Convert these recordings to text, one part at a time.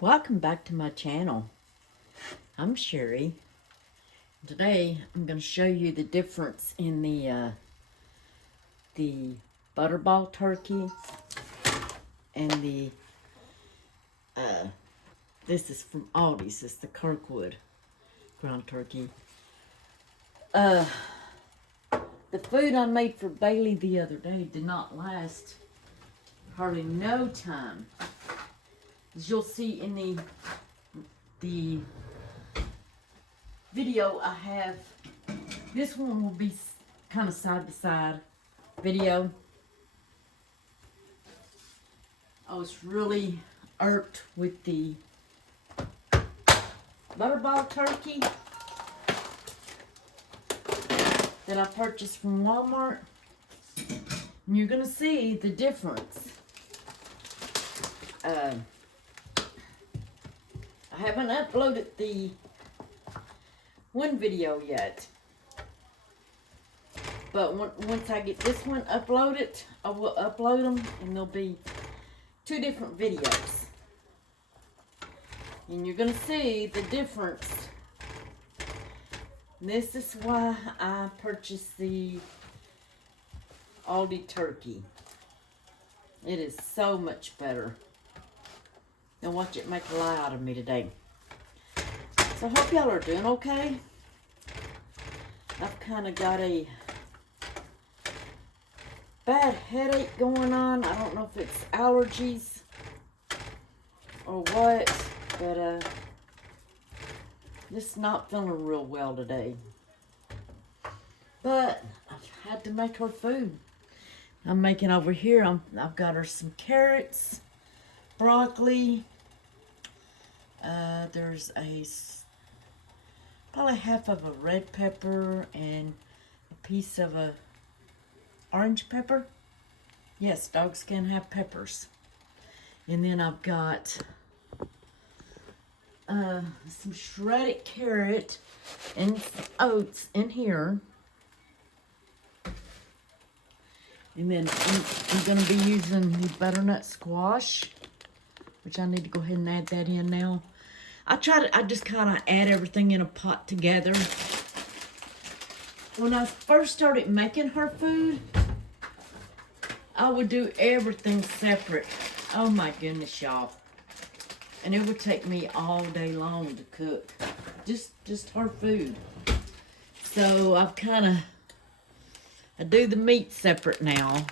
Welcome back to my channel. I'm Sherry. Today I'm going to show you the difference in the butterball turkey and the this is from Aldi's. It's the Kirkland ground turkey. The food I made for Bailey the other day did not last hardly no time. As you'll see in the video I have, this one will be kind of side by side video. I was really irked with the butterball turkey that I purchased from Walmart. And you're going to see the difference. I haven't uploaded the one video yet, but once I get this one uploaded, I will upload them, and there'll be two different videos, and you're gonna see the difference. This is why I purchased the Aldi turkey. It is so much better. Now watch it make a lie out of me today. So I hope y'all are doing okay. I've kind of got a bad headache going on. I don't know if it's allergies or what, but just not feeling real well today. But I've had to make her food. I'm making over here, I've got her some carrots, broccoli. There's probably half of a red pepper and a piece of a orange pepper. Yes, dogs can have peppers. And then I've got some shredded carrot and some oats in here. And then I'm going to be using the butternut squash, which I need to go ahead and add that in now. I just kind of add everything in a pot together. When I first started making her food, I would do everything separate. Oh my goodness, y'all. And it would take me all day long to cook. Just her food. So I do the meat separate now.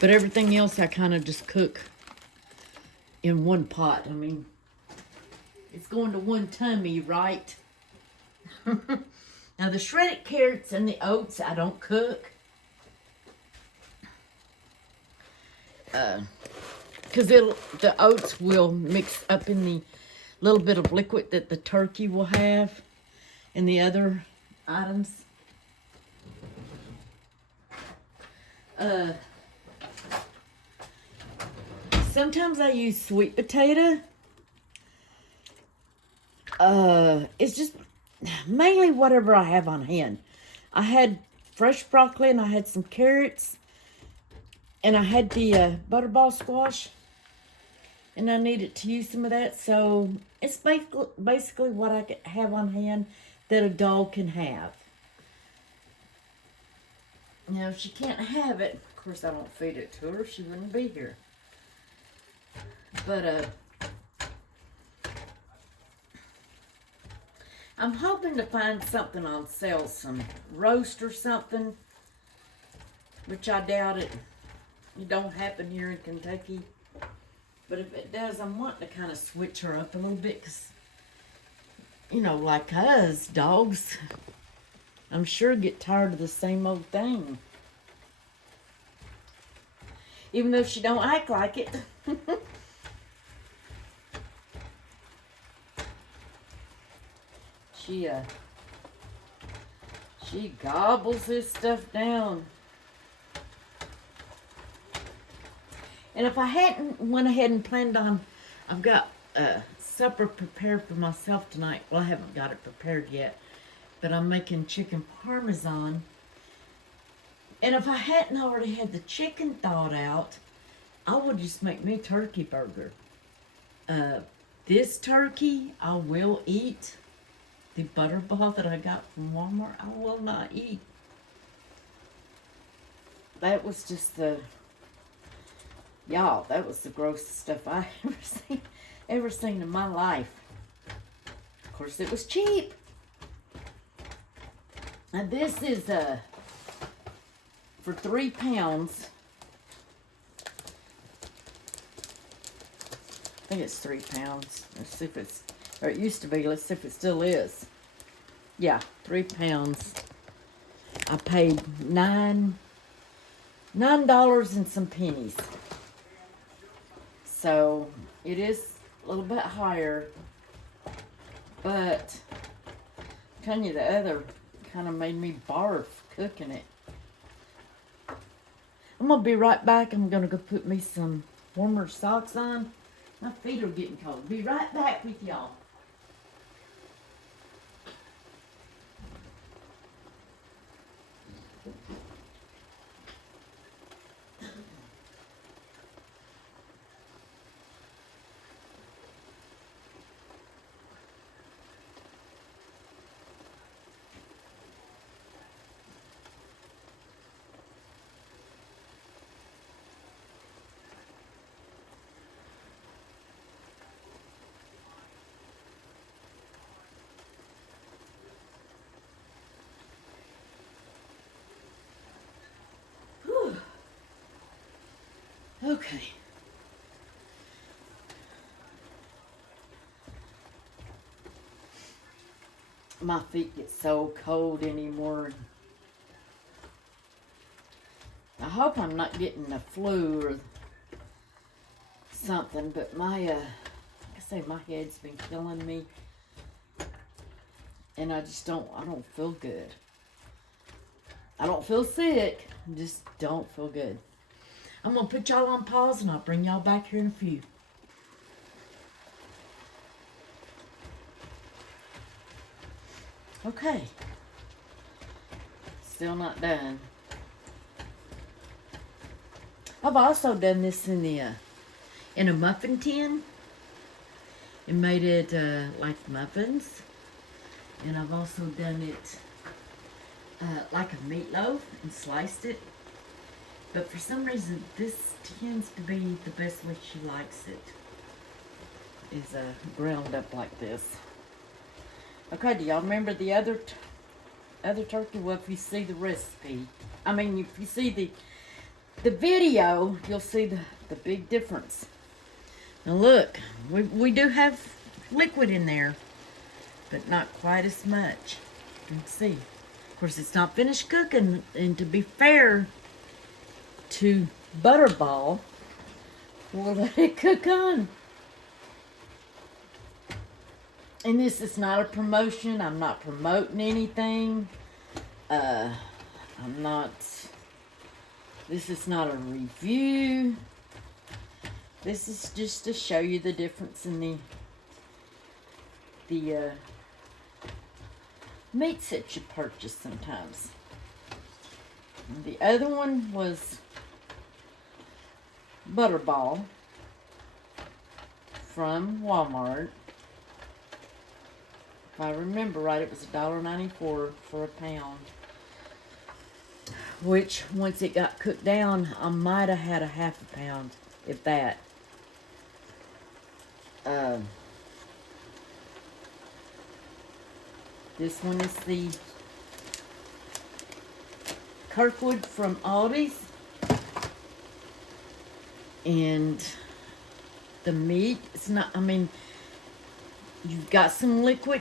But everything else I kind of just cook in one pot. I mean, it's going to one tummy, right? Now the shredded carrots and the oats I don't cook. Because the oats will mix up in the little bit of liquid that the turkey will have and the other items. Sometimes I use sweet potato. It's just mainly whatever I have on hand. I had fresh broccoli and I had some carrots. And I had the butterball squash. And I needed to use some of that. So it's basically what I have on hand that a dog can have. Now if she can't have it, of course I don't feed it to her. She wouldn't be here. But I'm hoping to find something on sale, some roast or something, which I doubt it. It don't happen here in Kentucky. But if it does, I'm wanting to kind of switch her up a little bit, because, you know, like us, dogs, I'm sure get tired of the same old thing. Even though she don't act like it. She gobbles this stuff down. And if I hadn't went ahead and planned on, I've got supper prepared for myself tonight. Well, I haven't got it prepared yet, but I'm making chicken parmesan. And if I hadn't already had the chicken thawed out, I would just make me a turkey burger. This turkey, I will eat. The butterball that I got from Walmart, I will not eat. That was just y'all, that was the grossest stuff I ever seen in my life. Of course, it was cheap. And this is for 3 pounds. I think it's 3 pounds. Let's see if it's, or it used to be. Let's see if it still is. Yeah, 3 pounds. I paid $9 and some pennies. So it is a little bit higher, but I'm telling you, the other kind of made me barf cooking it. I'm gonna be right back. I'm gonna go put me some warmer socks on. My feet are getting cold. Be right back with y'all. Okay. My feet get so cold anymore. I hope I'm not getting the flu or something, but like I say, my head's been killing me. And I don't feel good. I don't feel sick, I just don't feel good. I'm going to put y'all on pause and I'll bring y'all back here in a few. Okay. Still not done. I've also done this in a muffin tin and made it like muffins. And I've also done it like a meatloaf and sliced it. But for some reason, this tends to be the best way she likes it. Is ground up like this. Okay, do y'all remember the other turkey? Well, if you see the recipe, if you see the video, you'll see the big difference. Now look, we do have liquid in there, but not quite as much. You can see. Of course, it's not finished cooking, and to be fair to Butterball, we'll let it cook on. And this is not a promotion. I'm not promoting anything. This is not a review. This is just to show you the difference in the meats that you purchase sometimes. And the other one was Butterball from Walmart. If I remember right, it was $1.94 for a pound. Which, once it got cooked down, I might have had a half a pound, if that. This one is the Kirkland from Aldi's. And the meat, it's not, you've got some liquid,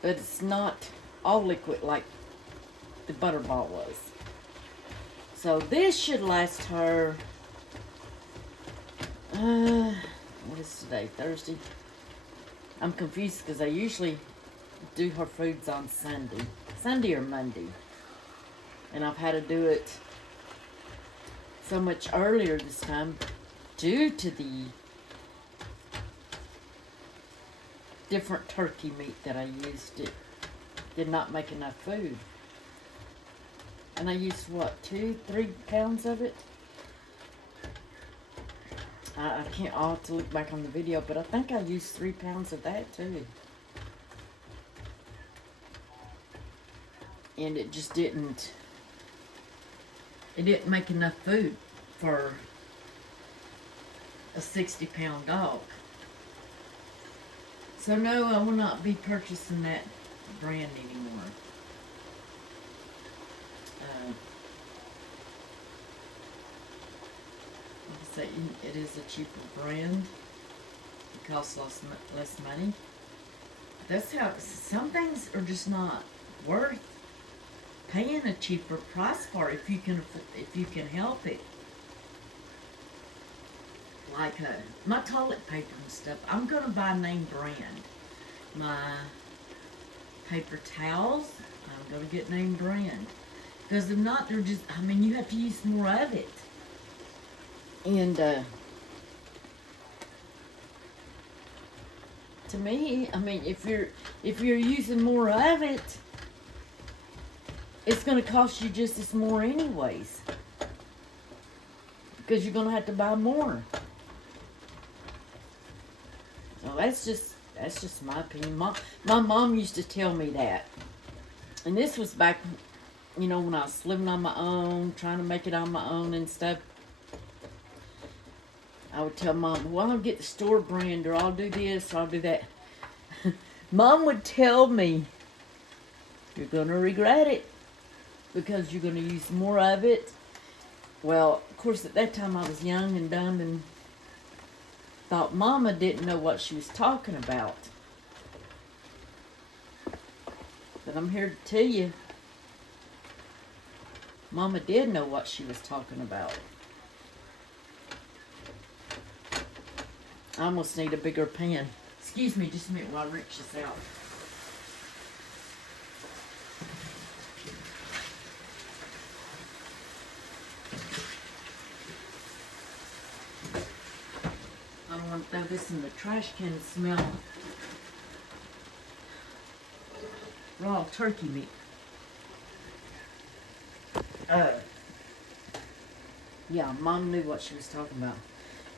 but it's not all liquid like the Butterball was. So this should last her, what is today, Thursday? I'm confused because I usually do her foods on Sunday or Monday. And I've had to do it so much earlier this time due to the different turkey meat that I used. It did not make enough food. And I used what, 2-3 pounds of it? I can't, I'll have to look back on the video, but I think I used 3 pounds of that too. And it just didn't, it didn't make enough food for a 60-pound dog. So no, I will not be purchasing that brand anymore. Like I say, it is a cheaper brand. It costs less money. That's how, some things are just not worth paying a cheaper price for if you can help it. Like my toilet paper and stuff, I'm gonna buy name brand. My paper towels, I'm gonna get name brand. Because if not, they're just, I mean, you have to use more of it. And to me, I mean, if you're using more of it, it's gonna cost you just as more anyways. Because you're gonna have to buy more. So that's just my opinion. My mom used to tell me that. And this was back, you know, when I was living on my own, trying to make it on my own and stuff. I would tell Mom, well, I'll get the store brand, or I'll do this, or I'll do that. Mom would tell me, you're going to regret it, because you're going to use more of it. Well, of course, at that time I was young and dumb and thought Mama didn't know what she was talking about. But I'm here to tell you, Mama did know what she was talking about. I almost need a bigger pan. Excuse me just a minute while I reach this out. I don't want to throw this in the trash can and smell raw turkey meat. Yeah, Mom knew what she was talking about.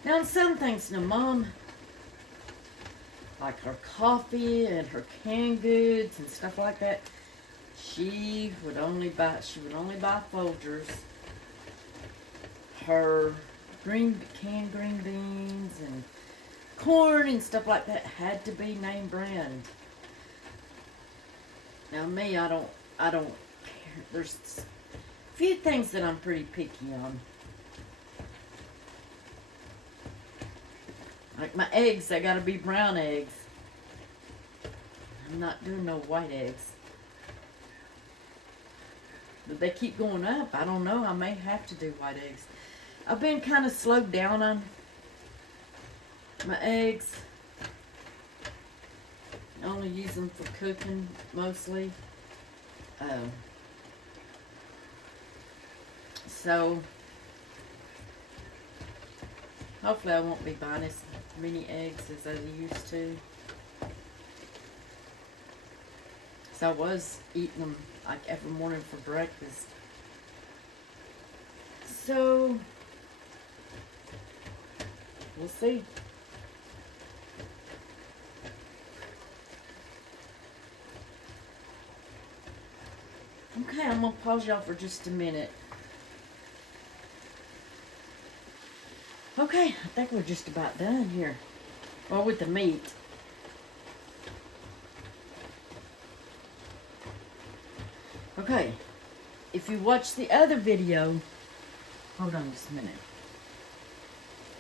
Now, in some things, now, Mom, like her coffee and her canned goods and stuff like that, she would only buy Folgers. Her canned green beans and corn and stuff like that had to be name brand. Now, me, I don't care. There's a few things that I'm pretty picky on. Like my eggs, they gotta be brown eggs. I'm not doing no white eggs. But they keep going up. I don't know. I may have to do white eggs. I've been kind of slowed down on my eggs. I only use them for cooking mostly. So hopefully I won't be buying as many eggs as I used to. So I was eating them like every morning for breakfast. So we'll see. Okay, I'm gonna pause y'all for just a minute. Okay, I think we're just about done here. Well, with the meat. Okay, if you watch the other video, hold on just a minute.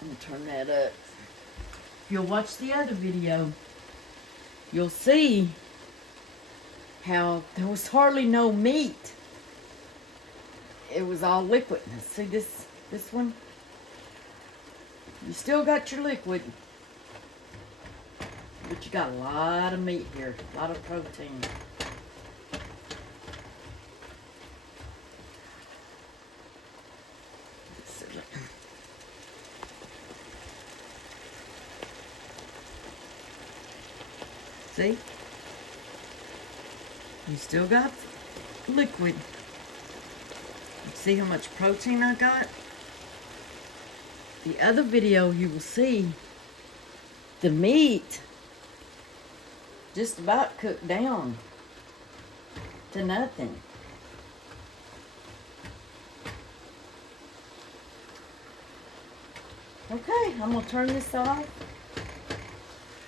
I'm gonna turn that up. If you'll watch the other video, you'll see how there was hardly no meat. It was all liquid. See this one? You still got your liquid, but you got a lot of meat here, a lot of protein. See? You still got liquid. See how much protein I got? the other video, you will see the meat just about cooked down to nothing. Okay, I'm gonna turn this off.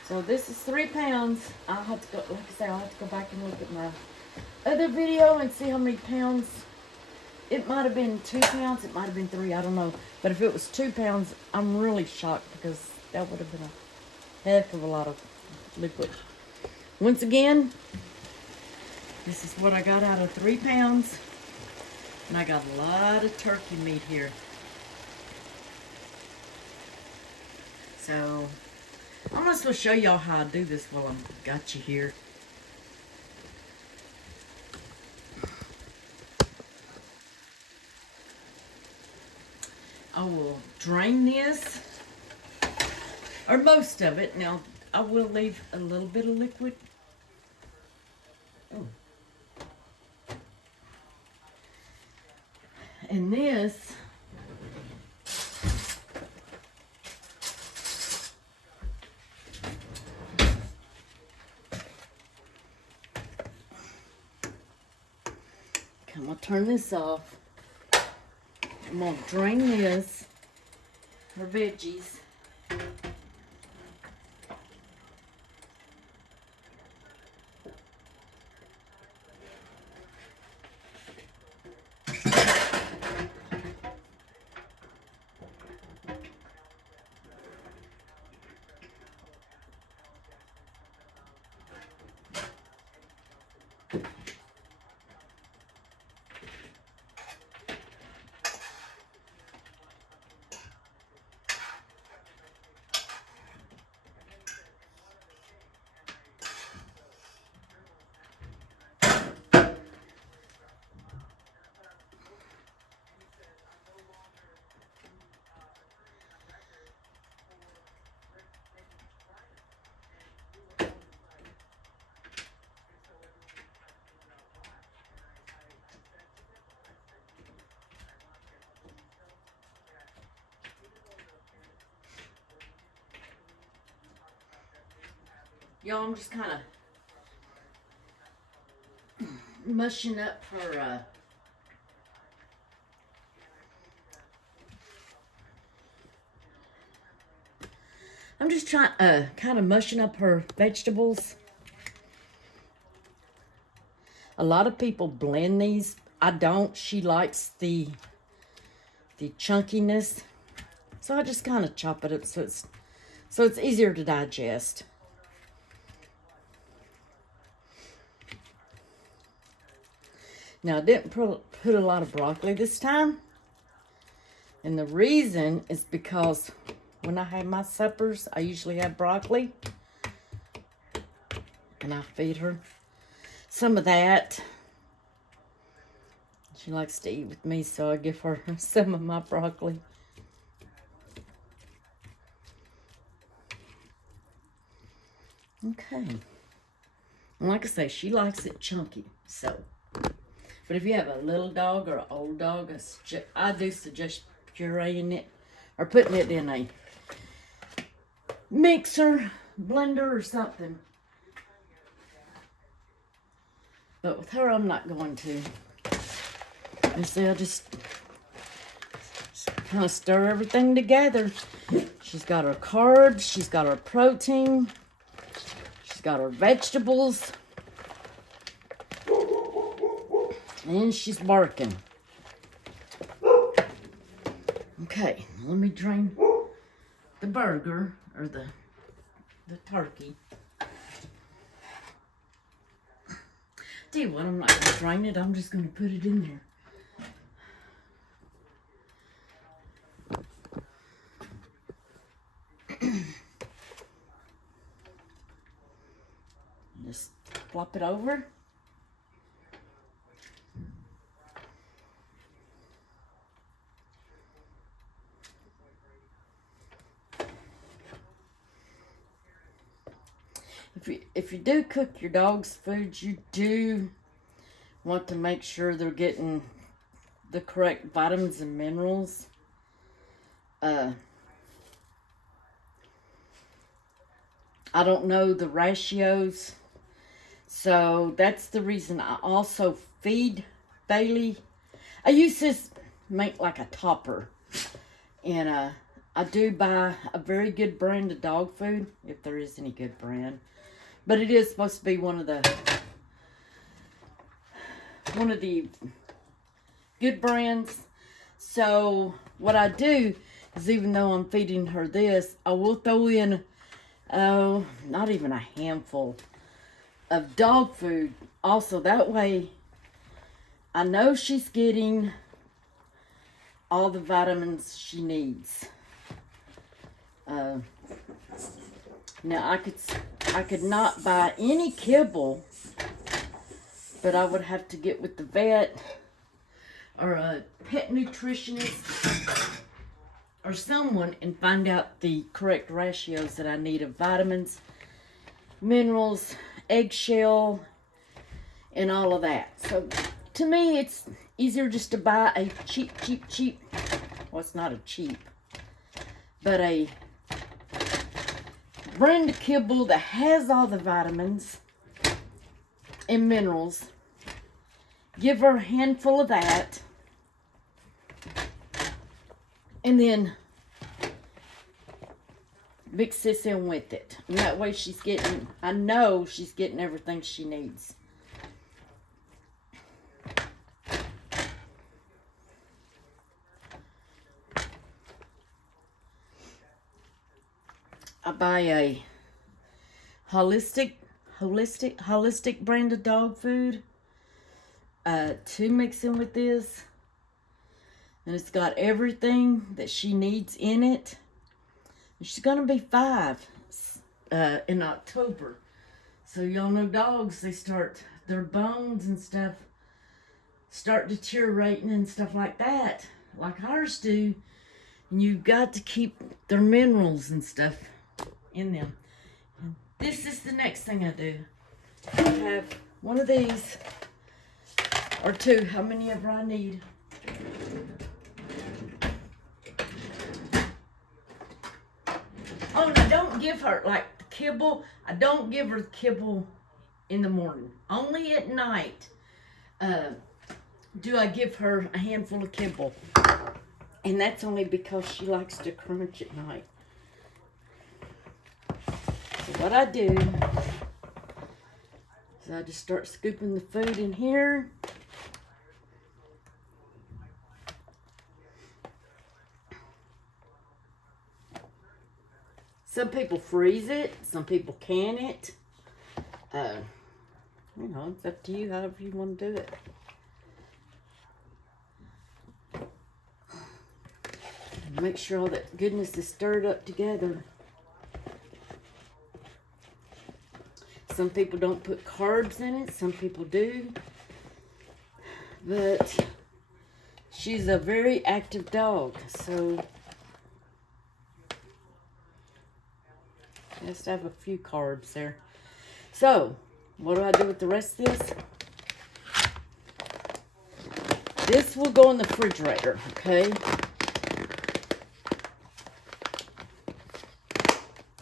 So this is 3 pounds. I'll have to go, like I say, I'll have to go back and look at my other video and see how many pounds. It might have been 2 pounds, it might have been 3, I don't know. But if it was 2 pounds, I'm really shocked because that would have been a heck of a lot of liquid. Once again, this is what I got out of 3 pounds. And I got a lot of turkey meat here. So, I'm just going to show y'all how I do this while I've got you here. I will drain this, or most of it. Now, I will leave a little bit of liquid. Oh. And this, I'm gonna turn this off. I'm gonna drain this for veggies. Y'all, I'm just kind of mushing up her, I'm just trying, kind of mushing up her vegetables. A lot of people blend these. I don't. She likes the chunkiness. So I just kind of chop it up so it's easier to digest. Now, I didn't put a lot of broccoli this time. And the reason is because when I have my suppers, I usually have broccoli. And I feed her some of that. She likes to eat with me, so I give her some of my broccoli. Okay. And like I say, she likes it chunky, so. But if you have a little dog or an old dog, I do suggest pureeing it or putting it in a mixer, blender, or something. But with her, I'm not going to. You see, I just kind of stir everything together. She's got her carbs, she's got her protein, she's got her vegetables. And she's barking. Okay, let me drain the burger, or the turkey. Tell you what, I'm not going to drain it. I'm just going to put it in there. Just flop it over. If you do cook your dog's food, you do want to make sure they're getting the correct vitamins and minerals. I don't know the ratios. So that's the reason I also feed Bailey. I used to make like a topper. And I do buy a very good brand of dog food, if there is any good brand. But it is supposed to be one of the good brands. So what I do is, even though I'm feeding her this, I will throw in, not even a handful of dog food. Also, that way I know she's getting all the vitamins she needs. Now I could not buy any kibble, but I would have to get with the vet or a pet nutritionist or someone and find out the correct ratios that I need of vitamins, minerals, eggshell, and all of that. So to me, it's easier just to buy a cheap, well, it's not a cheap, but a brand of kibble that has all the vitamins and minerals. Give her a handful of that, and then mix this in with it. And that way she's getting, I know she's getting everything she needs. I buy a holistic brand of dog food to mix in with this. And it's got everything that she needs in it. And she's going to be 5 in October. So y'all know dogs, they start, their bones and stuff start deteriorating and stuff like that, like ours do. And you've got to keep their minerals and stuff in them. And this is the next thing I do. I have one of these, or 2, how many ever I need. Oh, and I don't give her, like, the kibble, I don't give her the kibble in the morning. Only at night do I give her a handful of kibble. And that's only because she likes to crunch at night. So what I do is I just start scooping the food in here. Some people freeze it. Some people can it. You know, it's up to you, however you want to do it. Make sure all that goodness is stirred up together. Some people don't put carbs in it. Some people do. But she's a very active dog, so she has to have a few carbs there. So, what do I do with the rest of this? This will go in the refrigerator, okay?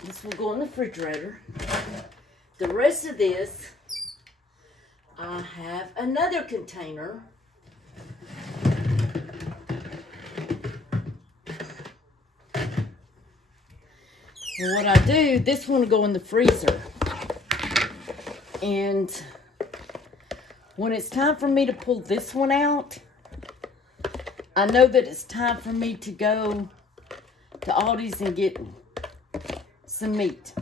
This will go in the refrigerator. The rest of this, I have another container. And what I do, this one will go in the freezer. And when it's time for me to pull this one out, I know that it's time for me to go to Aldi's and get some meat.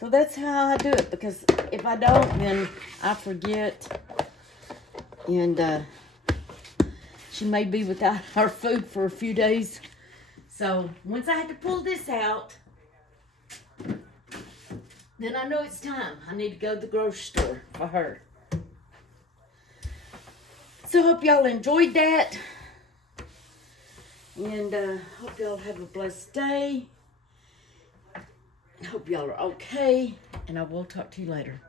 So that's how I do it, because if I don't, then I forget, and she may be without her food for a few days. So once I have to pull this out, then I know it's time. I need to go to the grocery store for her. So hope y'all enjoyed that, and hope y'all have a blessed day. Hope y'all are okay, and I will talk to you later.